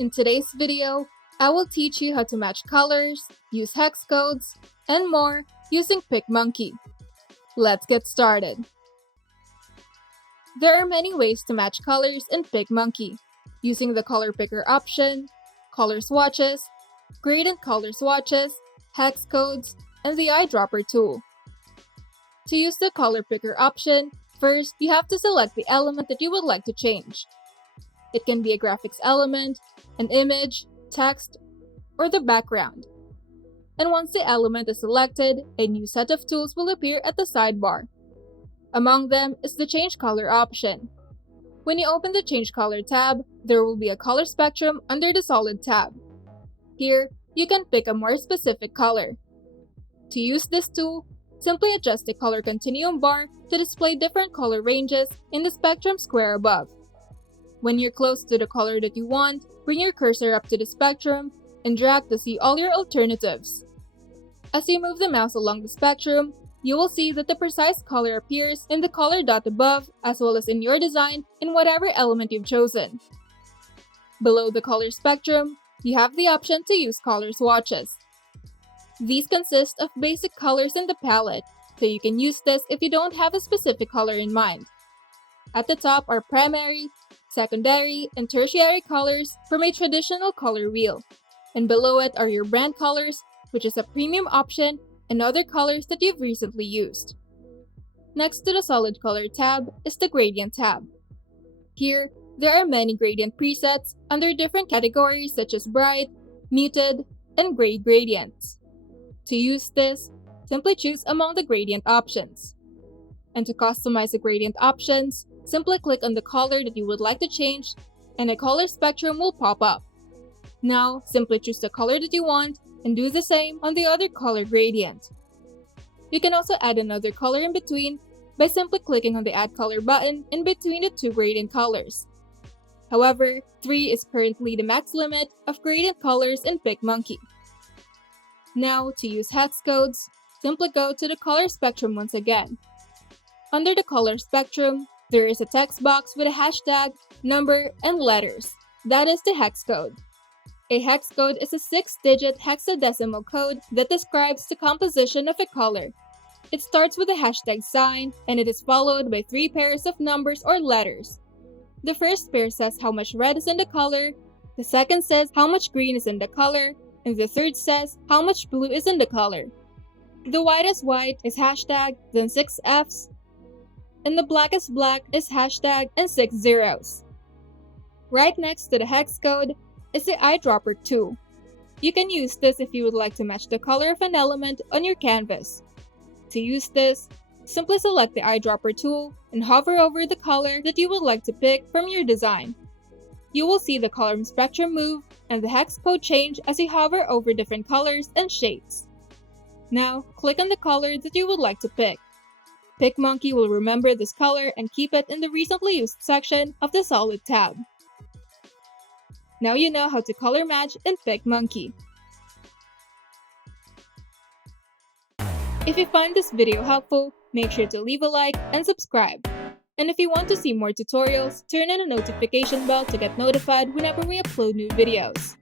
In today's video, I will teach you how to match colors, use hex codes, and more using PicMonkey. Let's get started. There are many ways to match colors in PicMonkey, using the color picker option, color swatches, gradient color swatches, hex codes, and the eyedropper tool. To use the color picker option, first you have to select the element that you would like to change. It can be a graphics element, an image, text, or the background. And once the element is selected, a new set of tools will appear at the sidebar. Among them is the Change Color option. When you open the Change Color tab, there will be a color spectrum under the Solid tab. Here, you can pick a more specific color. To use this tool, simply adjust the color continuum bar to display different color ranges in the spectrum square above. When you're close to the color that you want, bring your cursor up to the spectrum and drag to see all your alternatives. As you move the mouse along the spectrum, you will see that the precise color appears in the color dot above as well as in your design in whatever element you've chosen. Below the color spectrum, you have the option to use color swatches. These consist of basic colors in the palette, so you can use this if you don't have a specific color in mind. At the top are primary, secondary, and tertiary colors from a traditional color wheel, and below it are your brand colors, which is a premium option, and other colors that you've recently used. Next to the Solid Color tab is the Gradient tab. Here, there are many gradient presets under different categories such as bright, muted, and gray gradients. To use this, simply choose among the gradient options. And to customize the gradient options, simply click on the color that you would like to change, and a color spectrum will pop up. Now, simply choose the color that you want and do the same on the other color gradient. You can also add another color in between by simply clicking on the Add Color button in between the two gradient colors. However, 3 is currently the max limit of gradient colors in PicMonkey. Now, to use hex codes, simply go to the color spectrum once again. Under the color spectrum, there is a text box with a hashtag, number, and letters. That is the hex code. A hex code is a 6-digit hexadecimal code that describes the composition of a color. It starts with a hashtag sign, and it is followed by 3 pairs of numbers or letters. The first pair says how much red is in the color, the second says how much green is in the color, and the third says how much blue is in the color. The whitest white is hashtag, then 6 Fs, and the blackest black is hashtag and 6 zeros. Right next to the hex code is the eyedropper tool. You can use this if you would like to match the color of an element on your canvas. To use this, simply select the eyedropper tool and hover over the color that you would like to pick from your design. You will see the color spectrum move and the hex code change as you hover over different colors and shades. Now, click on the color that you would like to pick. PicMonkey will remember this color and keep it in the recently used section of the Solid tab. Now you know how to color match in PicMonkey. If you find this video helpful, make sure to leave a like and subscribe. And if you want to see more tutorials, turn on the notification bell to get notified whenever we upload new videos.